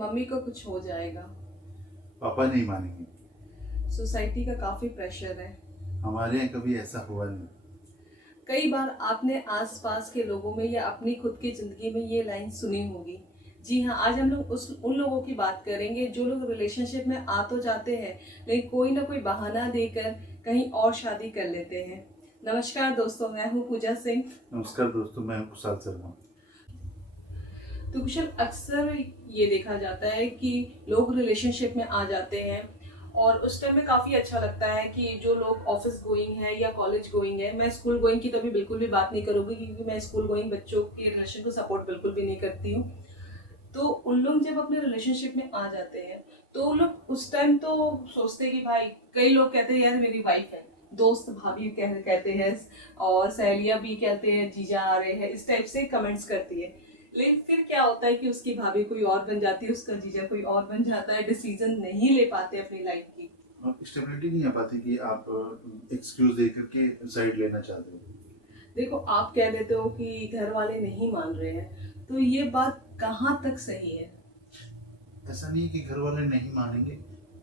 Mummy को कुछ हो जाएगा। पापा नहीं मानेंगे। सोसाइटी का काफी प्रेशर है। हमारे यहाँ कभी ऐसा हुआ नहीं। कई बार आपने आसपास के लोगों में या अपनी खुद की जिंदगी में ये लाइन सुनी होगी। जी हाँ, आज हम लोग उन लोगों की बात करेंगे जो लोग रिलेशनशिप में आ तो जाते हैं, लेकिन कोई ना कोई बहाना देकर कहीं और शादी कर लेते हैं। नमस्कार दोस्तों, मैं हूँ पूजा सिंह। नमस्कार दोस्तों, मैं हूं कुशाल शर्मा। तो कुशल, अक्सर ये देखा जाता है कि लोग रिलेशनशिप में आ जाते हैं और उस टाइम में काफ़ी अच्छा लगता है कि जो लोग ऑफिस गोइंग है या कॉलेज गोइंग है। मैं स्कूल गोइंग की तो अभी बिल्कुल भी बात नहीं करूँगी, क्योंकि मैं स्कूल गोइंग बच्चों के रिलेशन को सपोर्ट बिल्कुल भी नहीं करती हूँ। तो उन लोग जब अपने रिलेशनशिप में आ जाते हैं तो उन लोग उस टाइम तो सोचते हैं कि भाई, कई लोग कहते हैं यार मेरी वाइफ है, दोस्त भाभी कहते हैं, और सहेलियां भी कहते हैं जीजा आ रहे हैं, इस टाइप से कमेंट्स करती है। लेकिन फिर क्या होता है कि उसकी भाभी कोई और बन जाती है, उसका जीजा कोई और बन जाता है, डिसीजन नहीं ले पाते अपनी लाइफ की। और स्टेबिलिटी नहीं आ पाती कि आप एक्सक्यूज दे करके साइड लेना चाहते हो। देखो, आप कह देते हो कि घर वाले नहीं मान रहे हैं, तो ये बात कहाँ तक सही है? ऐसा नहीं है कि घर वाले नहीं मानेंगे।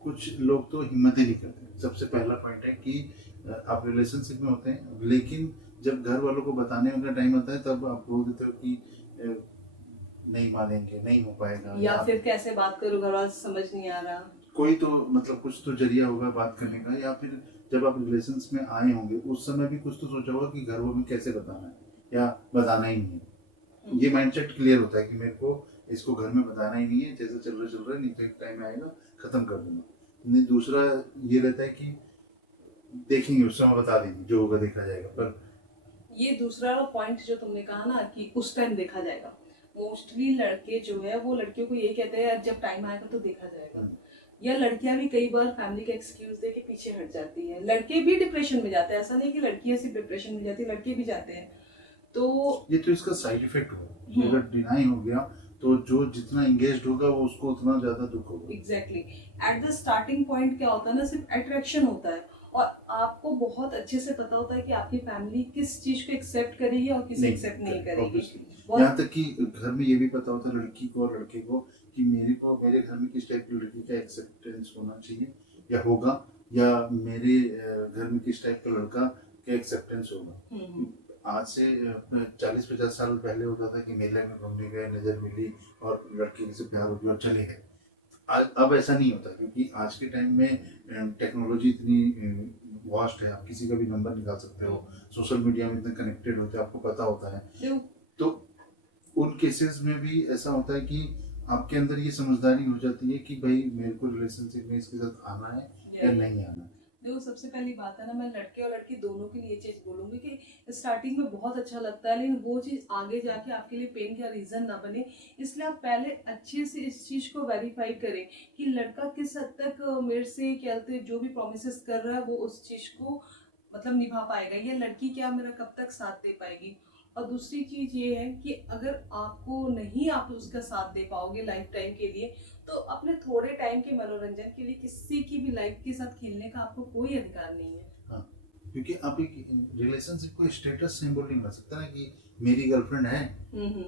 कुछ लोग तो हिम्मत ही नहीं करते। सबसे पहला पॉइंट है कि आप रिलेशनशिप में होते हैं, लेकिन जब घर वालों को बताने का टाइम आता है तब आप बोल देते हो कि नहीं मानेंगे, नहीं हो पाएगा, या या फिर कैसे बात करूँ, घर वाले समझ नहीं आ रहा। कोई तो मतलब कुछ तो जरिया होगा बात करने का। या फिर जब आप रिलेशंस में आए होंगे उस समय भी कुछ तो सोचा होगा कि घर में कैसे बताना है या बताना ही नहीं है। ये माइंडसेट क्लियर होता है कि मेरे को इसको घर में बताना ही नहीं है, जैसे चल रहा है, नहीं तो एक टाइम आएगा खत्म कर दूंगा। नहीं, दूसरा ये रहता है कि देखेंगे उस समय बता देंगे, जो होगा देखा जाएगा। पर ये दूसरा पॉइंट जो तुमने कहा ना कि उस टाइम देखा जाएगा, मोस्टली लड़के जो है वो लड़कियों को यही कहते हैं जब टाइम आएगा तो देखा जाएगा। या लड़कियां भी कई बार फैमिली का एक्सक्यूज दे के पीछे हट जाती हैं। लड़के भी डिप्रेशन में जाते हैं, ऐसा नहीं कि लड़कियां सिर्फ डिप्रेशन में जाती है, लड़के भी जाते हैं। तो ये तो इसका साइड इफेक्ट होगा कि अगर डिनाई हो गया तो जो जितना इंगेज होगा वो उसको उतना ज्यादा दुख होगा। Exactly. At the starting point क्या होता है ना, सिर्फ अट्रैक्शन होता है, और आपको बहुत अच्छे से पता होता है कि आपकी फैमिली किस चीज को एक्सेप्ट करेगी और किसे एक्सेप्ट नहीं करेगी। यहाँ तक कि घर में ये भी पता होता है लड़की को और लड़के को कि मेरे घर में किस टाइप की लड़की का एक्सेप्टेंस होना चाहिए या होगा, या मेरे घर में किस टाइप का लड़का का एक्सेप्टेंस होगा। आज से 40-50 साल पहले होता था कि मेले में घूमने गए, नजर मिली और लड़की से प्यार हो गया और चले गए। अब ऐसा नहीं होता, क्योंकि आज के टाइम में टेक्नोलॉजी इतनी वास्ट है, आप किसी का भी नंबर निकाल सकते हो, सोशल मीडिया में इतने कनेक्टेड होते हैं, आपको पता होता है। तो उन केसेस में भी ऐसा होता है कि आपके अंदर ये समझदारी हो जाती है कि भाई मेरे को रिलेशनशिप में इसके साथ आना है या नहीं आना है। देखो, सबसे पहली बात है ना, मैं लड़के और लड़की दोनों के लिए ये चीज बोलूंगी कि स्टार्टिंग में बहुत अच्छा लगता है, लेकिन वो चीज आगे जाके आपके लिए पेन का रीजन ना बने। इसलिए आप पहले अच्छे से इस चीज को वेरीफाई करें कि लड़का किस हद तक मेरे से कहते जो भी प्रोमिस कर रहा है वो उस चीज को मतलब निभा पाएगा, या लड़की क्या मेरा कब तक साथ दे पाएगी। और दूसरी चीज ये है कि अगर आपको नहीं आप उसका साथ दे पाओगे लाइफ टाइम के लिए, तो अपने थोड़े टाइम के मनोरंजन के लिए किसी की भी लाइफ के साथ खेलने का आपको कोई अधिकार नहीं है। हाँ, क्योंकि आप एक रिलेशनशिप को स्टेटस सिंबल नहीं बना सकता ना कि मेरी गर्लफ्रेंड है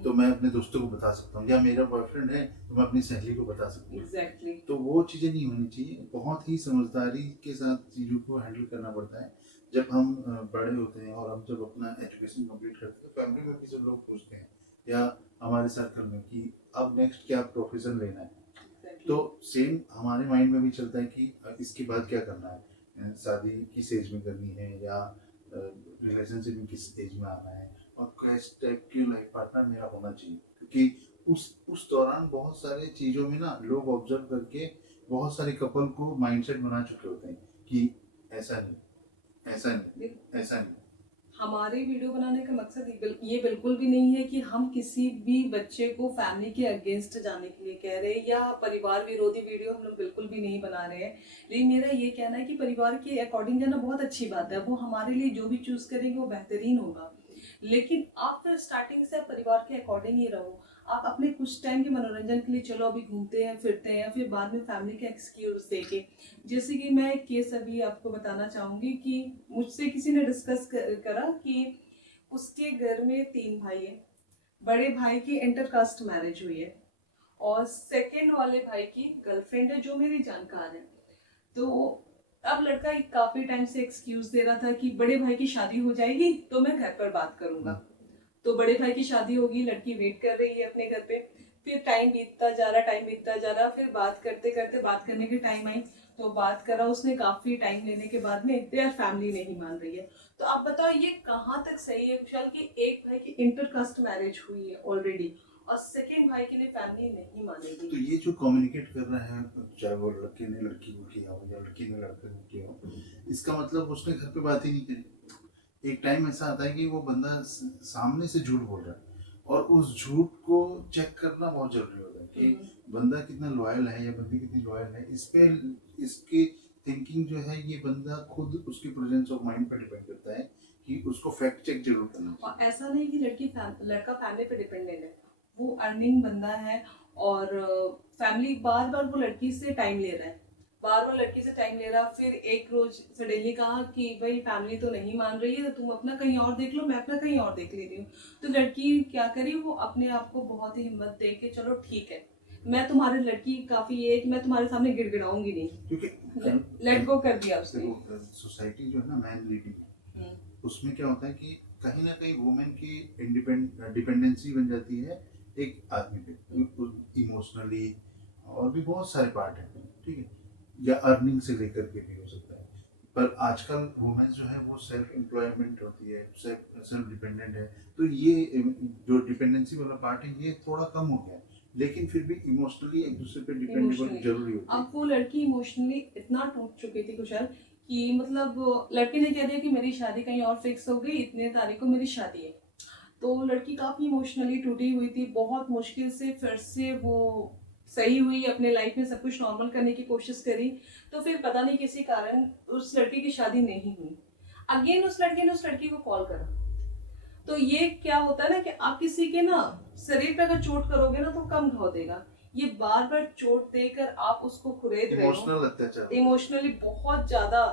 तो मैं अपने दोस्तों को बता सकता हूँ, या मेरा बॉयफ्रेंड है तो मैं अपनी सहेली को बता सकता हूँ। एग्जैक्टली। तो वो चीजें नहीं होनी चाहिए। बहुत ही समझदारी के साथ चीजों को हैंडल करना पड़ता है। जब हम बड़े होते हैं और हम जब अपना एजुकेशन कंप्लीट करते हैं तो फैमिली में भी सब लोग पूछते हैं या हमारे सर्कल में कि अब नेक्स्ट क्या प्रोफेशन लेना है। तो सेम हमारे माइंड में भी चलता है कि इसके बाद क्या करना है, शादी किस एज में करनी है, या रिलेशनशिप में किस एज में आना है, और किस टाइप की लाइफ पार्टनर मेरा होना चाहिए। क्योंकि उस दौरान बहुत सारे चीजों में ना लोग ऑब्जर्व करके बहुत सारे कपल को माइंडसेट बना चुके होते हैं कि ऐसा नहीं, ऐसा नहीं, ऐसा नहीं। हमारे वीडियो बनाने का मकसद ये बिल्कुल भी नहीं है कि हम किसी भी बच्चे को फैमिली के अगेंस्ट जाने के लिए कह रहे हैं, या परिवार विरोधी वीडियो हम लोग बिल्कुल भी नहीं बना रहे हैं। लेकिन मेरा ये कहना है कि परिवार के अकॉर्डिंग जाना बहुत अच्छी बात है, वो हमारे लिए जो भी चूज करेंगे वो बेहतरीन होगा। लेकिन आप फिर स्टार्टिंग से परिवार के अकॉर्डिंग ही रहो। आप अपने कुछ टाइम के मनोरंजन के लिए चलो अभी घूमते हैं फिरते हैं, फिर बाद में फैमिली का एक्सक्यूज देके। जैसे कि मैं एक केस अभी आपको बताना चाहूंगी कि मुझसे किसी ने डिस्कस करा कि उसके घर में 3 भाई है, बड़े भाई की इंटरकास्ट मैरिज हुई है, और सेकंड वाले भाई की गर्लफ्रेंड है जो मेरी जानकार है। तो अब लड़का काफी टाइम से एक्सक्यूज दे रहा था कि बड़े भाई की शादी हो जाएगी तो मैं घर पर बात करूंगा। तो बड़े भाई की शादी होगी, लड़की वेट कर रही है अपने घर पे। फिर टाइम बीतता जा रहा, टाइम बीतता जा रहा, फिर बात करते करते बात करने के टाइम आई तो बात करा उसने। काफी टाइम लेने के बाद में देयर फैमिली नहीं मान रही है। तो आप बताओ ये कहाँ तक सही है विशाल कि एक भाई की इंटरकास्ट मैरिज हुई है ऑलरेडी और सेकेंड भाई के लिए फैमिली नहीं मानेगी। तो ये जो कम्युनिकेट कर रहा है, चाहे वो लड़के ने लड़की को किया हो या लड़की ने लड़के को किया हो, इसका मतलब उसने घर पे बात ही नहीं करी। एक टाइम ऐसा आता है कि वो बंदा सामने से झूठ बोल रहा है और उस झूठ को चेक करना बहुत जरूरी होता है कि बंदा कितना लॉयल है या बंदी कितनी लॉयल है। इस पे इसकी थिंकिंग जो है ये बंदा खुद उसकी प्रेजेंस ऑफ माइंड पर डिपेंड करता है कि उसको फैक्ट चेक जरूर करना चाहिए। और ऐसा नहीं कि लड़का फैमिली पे डिपेंडेंट है, वो अर्निंग बंदा है और फैमिली बार बार वो लड़की से टाइम ले रहा है, बार बार लड़की से टाइम ले रहा। फिर एक रोज सडनली कहा कि भाई फैमिली तो नहीं मान रही है तो तुम अपना कहीं और देख लो, मैं अपना कहीं और देख लेती हूँ। तो लड़की क्या करी, वो अपने आप को बहुत ही हिम्मत दे के चलो ठीक है, मैं तुम्हारी लड़की काफी ये है कि मैं तुम्हारे सामने गिड़गिड़ाऊंगी नहीं, क्योंकि लेट गो कर दिया उसने। सोसाइटी जो है ना मैन लीडिंग, उसमें क्या होता है कि कहीं ना कहीं वुमेन की डिपेंडेंसी बन जाती है एक आदमी पे इमोशनली, और भी बहुत सारे पार्ट हैं, ठीक है, या अर्निंग से लेकर के भी हो सकता है। पर आजकल वुमेन जो है वो सेल्फ एम्प्लॉयमेंट होती है, सेल्फ डिपेंडेंट है, तो ये जो डिपेंडेंसी वाला पार्ट है ये थोड़ा कम हो गया है, लेकिन फिर भी इमोशनली एक दूसरे पे डिपेंडेबल इमोशनली जरूरी होती है। अब वो लड़की इमोशनली इतना टूट चुकी थी कुशल कि मतलब लड़के ने कह दिया कि मेरी शादी कहीं और फिक्स हो गई, इतने तारीख को मेरी शादी है। तो लड़की काफी इमोशनली टूटी हुई थी, बहुत मुश्किल से फिर से वो सही हुई, अपने लाइफ में सब कुछ नॉर्मल करने की कोशिश करी। तो फिर पता नहीं किसी कारण उस लड़की की शादी नहीं हुई। अगेन उस लड़के ने उस लड़की को कॉल करा। तो ये क्या होता है ना कि आप किसी के ना शरीर पे अगर चोट करोगे ना तो कम घाव देगा, ये बार बार चोट देकर आप उसको कुरेद रहे हो, इमोशनल अत्याचार, इमोशनली बहुत ज्यादा।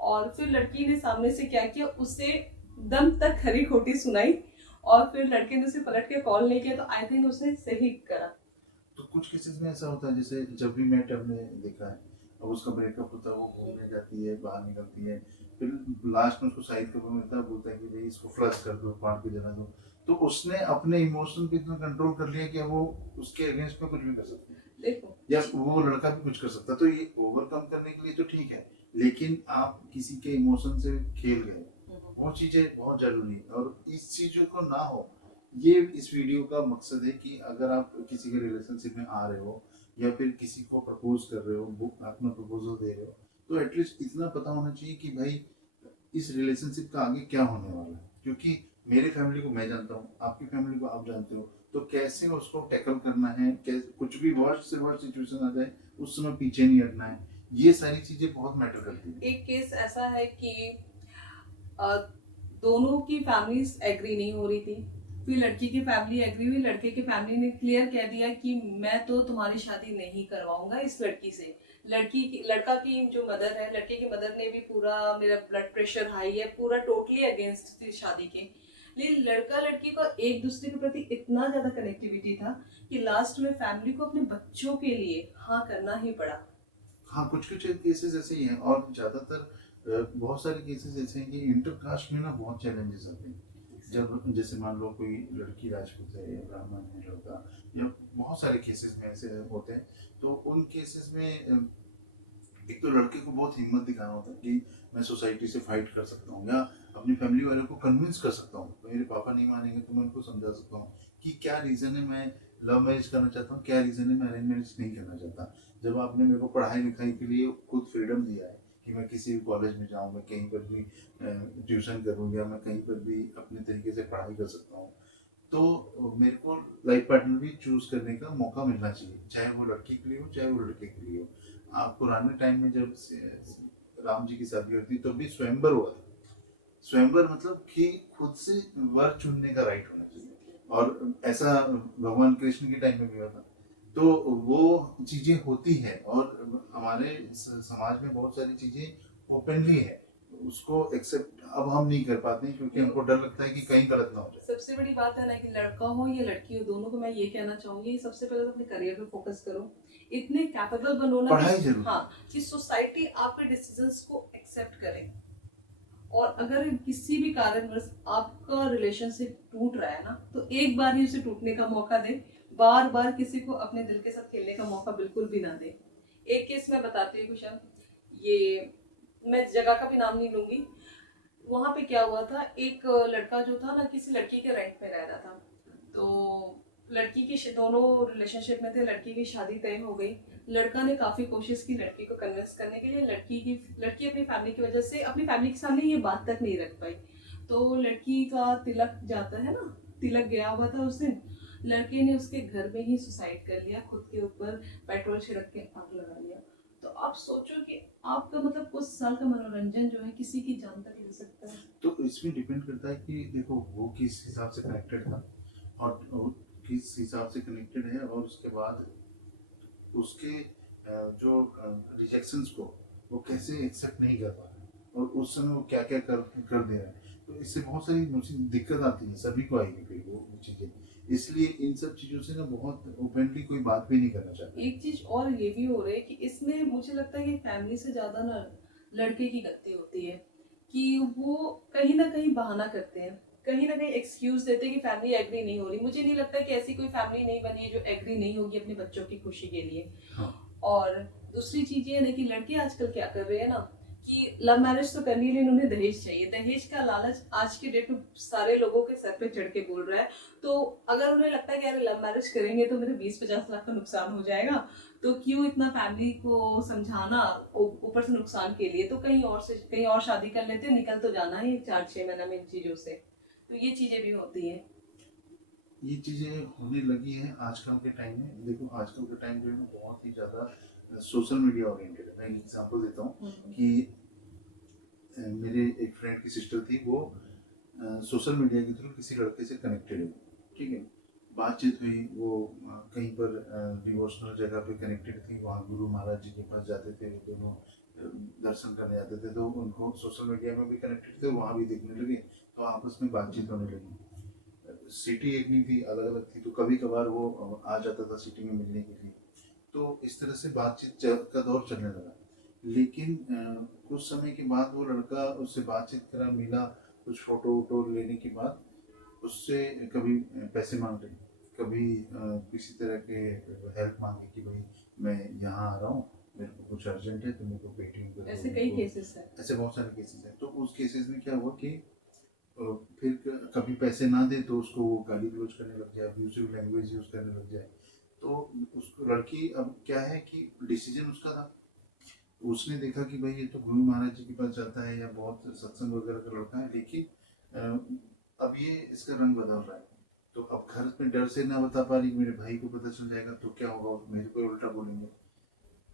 और फिर लड़की ने सामने से क्या किया, उसे दम तक खरी खोटी सुनाई और फिर लड़के ने उसे पलट के कॉल नहीं किया। तो आई थिंक उसने सही करा। तो कुछ केसेस में ऐसा होता है, जैसे जब भी मैट हमने देखा है, अब उसका ब्रेकअप होता है, वो घूमने जाती है, बाहर निकलती है, फिर लास्ट में उसको शाहिद कपूर मिलता है, बोलता है कि भाई इसको फ्लश कर दो, फाड़ के जला दो। तो उसने अपने इमोशन को इतना कंट्रोल कर लिया कि वो उसके अगेंस्ट में कुछ भी कर सकती है, देखो या वो लड़का भी कुछ कर सकता है। तो ये ओवरकम करने के लिए तो ठीक है, लेकिन आप किसी के इमोशन से खेल गए, वो चीजें बहुत जरूरी है। और इस चीजों को ना हो, ये इस वीडियो का मकसद है कि अगर आप किसी के रिलेशनशिप में आ रहे हो या फिर किसी को प्रपोज कर रहे हो, अपना प्रपोजल दे रहे हो, तो एटलीस्ट इतना पता होना चाहिए कि भाई इस रिलेशनशिप का आगे क्या होने वाला है। क्योंकि मेरी फैमिली को मैं जानता हूँ, आपकी फैमिली को आप जानते हो, तो कैसे उसको टैकल करना है, कैसे कुछ भी वर्स्ट से वर्स्ट सिचुएशन आ जाए उस समय पीछे नहीं हटना है, ये सारी चीजें बहुत मैटर करती है। एक केस ऐसा है कि अ, दोनों की फैमिलीज एग्री नहीं हो रही थी। फिर लड़की की फैमिली एग्री हुई, लड़के की फैमिली ने क्लियर कह दिया कि मैं तो तुम्हारी शादी नहीं करवाऊंगा इस लड़की से। लड़का की जो मदर है, लड़के की मदर ने भी पूरा मेरा ब्लड प्रेशर हाई है, पूरा टोटली अगेंस्ट थी शादी के। लेकिन लड़का लड़की को एक दूसरे के प्रति इतना ज्यादा कनेक्टिविटी था कि लास्ट में फैमिली को अपने बच्चों के लिए हाँ करना ही पड़ा। हाँ, कुछ कुछ केसेस ऐसे ही हैं, और ज्यादातर बहुत सारे केसेस ऐसे हैं कि इंटरकास्ट में ना बहुत चैलेंजेस आते हैं। जब जैसे मान लो कोई लड़की राजपूत है या ब्राह्मण है लड़का, या बहुत सारे केसेस में ऐसे होते हैं, तो उन केसेस में एक तो लड़के को बहुत हिम्मत दिखाना होता है कि मैं सोसाइटी से फाइट कर सकता हूँ, या अपनी फैमिली वालों को कन्विंस कर सकता हूँ। मेरे पापा नहीं मानेंगे तो मैं उनको समझा सकता हूँ कि क्या रीज़न है मैं लव मैरिज करना चाहता हूँ, क्या रीज़न है मैं अरेंज मैरिज नहीं करना चाहता। जब आपने मेरे को पढ़ाई लिखाई के लिए खुद फ्रीडम दिया है कि मैं किसी भी कॉलेज में जाऊँ, मैं कहीं पर भी ट्यूशन करूँ, या मैं कहीं पर भी अपने तरीके से पढ़ाई कर सकता हूँ, तो मेरे को लाइफ पार्टनर भी चूज करने का मौका मिलना चाहिए, चाहे वो लड़की के लिए हो चाहे वो लड़के के लिए हो। आप पुराने टाइम में जब राम जी की शादी होती तब भी स्वयंवर हुआ था। स्वयंवर मतलब कि खुद से वर चुनने का राइट होना चाहिए, और ऐसा भगवान कृष्ण के टाइम में भी हुआ था। तो वो चीजें होती है, और हमारे समाज में बहुत सारी चीजें ओपनली है। उसको एक्सेप्ट अब हम नहीं कर पाते हैं क्योंकि हमको डर लगता है कि कहीं गलत ना हो जाए। सबसे बड़ी बात है ना कि लड़का हो या लड़की हो, दोनों को मैं ये कहना चाहूंगी, सबसे पहले तो अपने करियर पे फोकस करो। इतने कैपेबल बनो ना पढ़ाई कि जरूरी है। हाँ, कि सोसाइटी आपके डिसीजंस को एक्सेप्ट करे। और अगर किसी भी कारणवश आपका रिलेशनशिप टूट रहा है ना, तो एक बार ही उसे टूटने का मौका दे। बार बार किसी को अपने दिल के साथ खेलने का मौका बिल्कुल भी ना दे। एक केस मैं बताती हूँ कुशन, ये मैं जगह का भी नाम नहीं लूंगी। वहां पे क्या हुआ था, एक लड़का जो था ना किसी लड़की के रेंट पे रह रहा था। तो लड़की की दोनों रिलेशनशिप में थे, लड़की की शादी तय हो गई। लड़का ने काफी कोशिश की लड़की को कन्विंस करने के लिए। लड़की अपनी फैमिली की वजह से अपनी फैमिली के सामने ये बात तक नहीं रख पाई। तो लड़की का तिलक जाता है ना, तिलक गया हुआ था उस दिन। लड़के ने उसके घर में ही सुसाइड कर लिया, खुद के ऊपर पेट्रोल छिड़क के आग लगा लिया। तो आप सोचो कि आपका मतलब कुछ साल का मनोरंजन जो है किसी की जान तक ले सकता है। तो इसमें डिपेंड करता है कि देखो वो किस हिसाब से कनेक्टेड था और किस हिसाब से कनेक्टेड है, और उसके बाद उसके जो रिजेक्शंस को वो कैसे एक्सेप्ट नहीं कर पा रहे और उस समय वो क्या क्या कर दे रहे हैं। तो इससे बहुत सारी दिक्कत आती है, सभी को आएगी फिर वो चीज़ें। इसलिए इन सब चीज़ों से ना बहुत ओपनली कोई बात भी नहीं करना चाहता। एक चीज और ये भी हो रही है कि इसमें मुझे लगता है कि फैमिली से ज्यादा ना लड़के की गलती होती है, कि वो कहीं ना कहीं बहाना करते हैं, कहीं ना कहीं एक्सक्यूज देते हैं कि फैमिली एग्री नहीं हो रही। मुझे नहीं लगता कि ऐसी कोई फैमिली नहीं बनी है जो एग्री नहीं होगी अपने बच्चों की खुशी के लिए। हाँ। और दूसरी चीज ये है ना कि लड़के आजकल क्या कर रहे हैं ना, कि लव मैरिज तो करनी, लेकिन उन्हें दहेज चाहिए। दहेज का लालच आज के डेट में सारे लोगों के सर पे चढ़ के बोल रहा है। तो अगर उन्हें लगता है कि अरे लव मैरिज करेंगे तो मेरे 20-50 लाख का नुकसान हो जाएगा, तो क्यों इतना फैमिली को समझाना ऊपर से नुकसान के लिए। तो कहीं और शादी कर लेते, निकल तो जाना है 4-6 महीना में इन चीजों से। तो ये चीजें भी होती हैं। ये चीज़ें होने लगी हैं आजकल के टाइम में। देखो आजकल का टाइम जो है ना बहुत ही ज़्यादा सोशल मीडिया ओरिएंटेड है। मैं एक एग्जांपल देता हूँ कि मेरे एक फ्रेंड की सिस्टर थी, वो सोशल मीडिया के थ्रू किसी लड़के से कनेक्टेड है, ठीक है। बातचीत हुई, वो कहीं पर डिवोशनल जगह पे कनेक्टेड थी, वहाँ गुरु महाराज जी के पास जाते थे वो दोनों, दर्शन करने जाते थे। तो उनको सोशल मीडिया में भी कनेक्टेड थे, वहाँ भी देखने लगे, तो आपस में बातचीत होने लगी। सिटी एक नहीं थी, अलग अलग थी, तो कभी कभार वो आ जाता था सिटी में मिलने के लिए। तो इस तरह से बातचीत का दौर चलने लगा। लेकिन कुछ समय के बाद वो लड़का उससे बातचीत करा, मिला, कुछ फोटो वोटो लेने के बाद उससे कभी पैसे मांग रहे, कभी किसी तरह के हेल्प मांगे कि भाई मैं यहाँ आ रहा हूँ, मेरे को कुछ अर्जेंट है तो मेरे को पेटीएम कर दो, ऐसे मेरे कई को। केसेस है। ऐसे बहुत सारे केसेस हैं। तो उस केसेस में क्या हुआ कि फिर कभी पैसे ना दे तो उसको वो गाली गलौज करने लग जाए, अब्यूजिव लैंग्वेज यूज करने लग जाए। तो उसको लड़की, अब क्या है कि डिसीजन उसका था, उसने देखा कि भाई ये तो गुरु महाराज जी के पास जाता है या बहुत सत्संग वगैरह का लड़का है, लेकिन अब ये इसका रंग बदल रहा है। तो अब घर में डर से ना बता पा रही, मेरे भाई को पता चल जाएगा तो क्या होगा, मेरे को उल्टा बोलेंगे।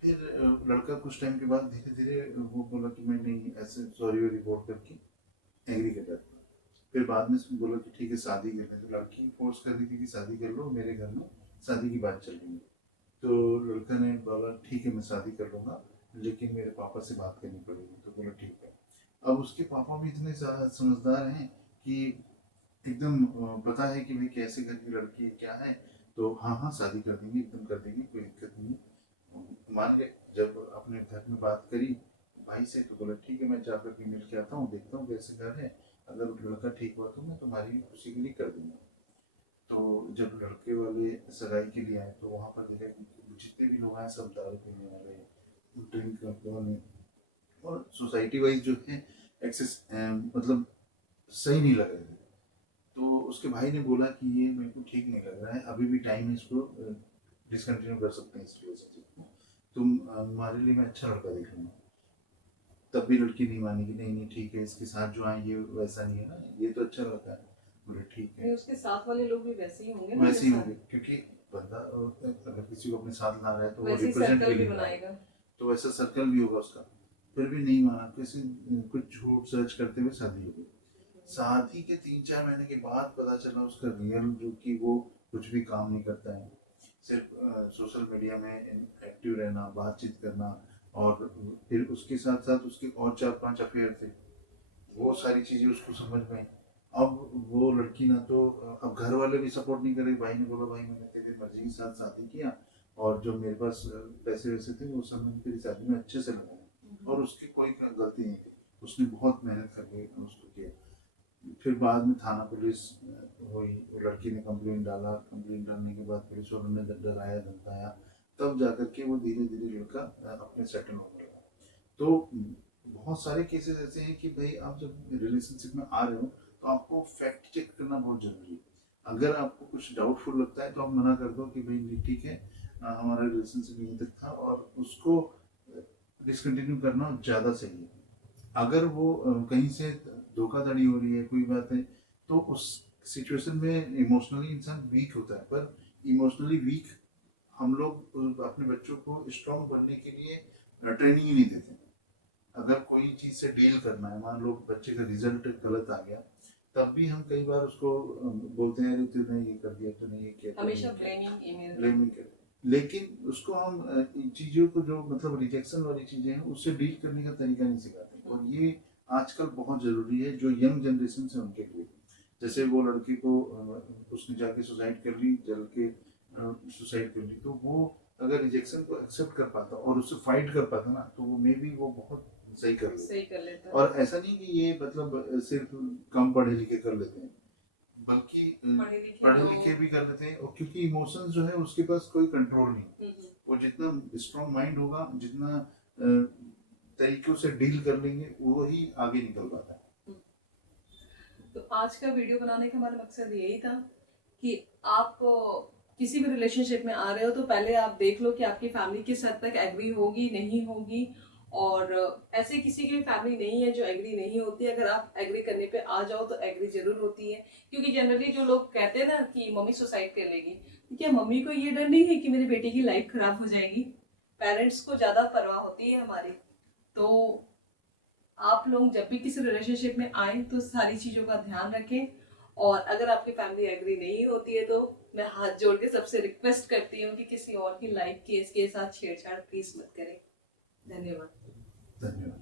फिर लड़का कुछ टाइम के बाद धीरे धीरे वो बोला कि मैं नहीं, ऐसे सॉरी रिपोर्ट करके एग्री कर जाता। फिर बाद में बोला कि ठीक है शादी कर लें। तो लड़की फोर्स कर रही थी कि शादी कर लो, मेरे घर में शादी की बात चल रही है। तो लड़का ने बोला ठीक है मैं शादी कर लूँगा, लेकिन मेरे पापा से बात करनी पड़ेगी। तो बोला ठीक है। अब उसके पापा भी इतने समझदार हैं कि एकदम पता है कि भाई कैसे घर की लड़की है, क्या है। तो हाँ हाँ शादी कर देंगे, एकदम कर देंगे, कोई दिक्कत नहीं है, मान गए। जब अपने घर में बात करी भाई से, तो बोला ठीक है मैं जा करके मिल के आता हूँ, देखता हूँ कैसे घर है, अगर लड़का ठीक हुआ तो मैं तुम्हारी खुशी के लिए कर दूंगा। तो जब लड़के वाले सगाई के लिए आए तो वहाँ पर देखा कि जितने भी लोग आए सब दारू पीने वाले, ड्रिंक करते वाले, और सोसाइटी वाइज जो है एक्सेस मतलब सही नहीं लग रहे थे। तो उसके भाई ने बोला कि ये मेरे को ठीक नहीं लग रहा है, अभी भी टाइम है, इसको डिसकंटिन्यू कर सकते हैं इस रिलेशनशिप को, तुम हमारे लिए मैं अच्छा लड़का देख लूँगा। तब भी लड़की नहीं मानी कि नहीं नहीं ठीक है, इसके साथ जो आए ये वैसा नहीं है ना, ये तो अच्छा लड़का है। बोले ठीक है। नहीं, उसके साथ वाले लोग भी वैसे ही होंगे ना वैसे ही जैसा, होंगे, क्योंकि बंदा अगर किसी को अपने साथ ला रहा है तो वो वैसे ही रिप्रेजेंट सर्कल भी भी ले रहा है, बनाएगा। तो वैसा सर्कल भी होगा उसका। फिर भी नहीं माना, किसी कुछ झूठ सर्च करते हुए शादी हो गई। शादी के 3-4 महीने के बाद पता चला उसका रियल, जो कि वो कुछ भी काम नहीं करता है, सिर्फ सोशल मीडिया में एक्टिव रहना, बातचीत करना, और फिर उसके साथ साथ उसके और 4-5 अफेयर थे। वो सारी चीजें उसको समझ में आई। अब वो लड़की ना तो, अब घर वाले भी सपोर्ट नहीं करे, भाई ने बोला भाई मैंने तेरी मर्जी के साथ शादी किया और जो मेरे पास पैसे वैसे थे वो सब मैंने तेरी शादी में अच्छे से लगाए, और उसकी कोई गलती नहीं थी, उसने बहुत मेहनत करके उसको किया। फिर बाद में थाना पुलिस हुई, वो लड़की ने कंप्लेंट डाला, कंप्लेंट डालने के बाद पुलिस वालों ने डराया धमकाया, तब जाकर के वो धीरे धीरे लड़का अपने सेटल होने लगा। तो बहुत सारे केसेस ऐसे हैं कि भाई आप जब रिलेशनशिप में आ रहे हो तो आपको फैक्ट चेक करना बहुत जरूरी है। अगर आपको कुछ डाउटफुल लगता है तो आप मना कर दो कि भाई नहीं ठीक है, हमारा रिलेशनशिप यहीं तक था, और उसको डिसकंटिन्यू करना ज़्यादा सही है। अगर वो कहीं से धोखाधड़ी हो रही है, कोई बात है, तो उस सिचुएशन में इमोशनली इंसान वीक होता है, पर इमोशनली वीक हम लोग अपने बच्चों को स्ट्रॉन्ग बनने के लिए ट्रेनिंग ही नहीं देते। अगर कोई चीज से डील करना है, मान लो बच्चे का रिजल्ट गलत आ गया, तब भी हम कई बार उसको बोलते हैं अरे तूने ये कर दिया, तूने ये किया, हमेशा ब्लेमिंग ब्लेमिंग कर, लेकिन उसको हम इन चीजों को जो मतलब रिजेक्शन वाली चीजें हैं उससे डील करने का तरीका नहीं सिखाते, और ये आजकल बहुत जरूरी है जो यंग जनरेशन है उनके लिए। जैसे वो लड़की को उसने जाके सुसाइड कर ली, जल के सुसाइड कर ली, तो वो अगर रिजेक्शन को एक्सेप्ट कर पाता और उससे फाइट कर पाता ना, तो वो मे बी वो बहुत सही कर लेता है। और ऐसा नहीं कि ये मतलब सिर्फ कम पढ़े लिखे कर लेते हैं, बल्कि पढ़े लिखे भी कर लेते हैं, और क्योंकि इमोशंस जो है उसके पास कोई कंट्रोल नहीं। वो जितना स्ट्रॉन्ग माइंड होगा, जितना तरीकों से डील कर लेंगे, वो ही आगे निकल पाता है। तो आज का वीडियो बनाने का हमारा मकसद यही था कि आप किसी भी रिलेशनशिप में आ रहे हो तो पहले आप देख लो कि आपकी फैमिली किस हद तक एग्री होगी नहीं होगी, और ऐसे किसी की फैमिली नहीं है जो एग्री नहीं होती। अगर आप एग्री करने पे आ जाओ तो एग्री जरूर होती है, क्योंकि जनरली जो लोग कहते हैं ना कि मम्मी सुसाइड कर लेगी, तो क्या मम्मी को ये डर नहीं है कि मेरी बेटी की लाइफ खराब हो जाएगी? पेरेंट्स को ज्यादा परवाह होती है हमारी। तो आप लोग जब भी किसी रिलेशनशिप में आए तो सारी चीजों का ध्यान रखें, और अगर आपकी फैमिली एग्री नहीं होती है तो मैं हाथ जोड़ के सबसे रिक्वेस्ट करती हूँ कि किसी और की लाइफ केस के साथ छेड़छाड़ प्लीज मत करें। धन्यवाद। धन्यवाद।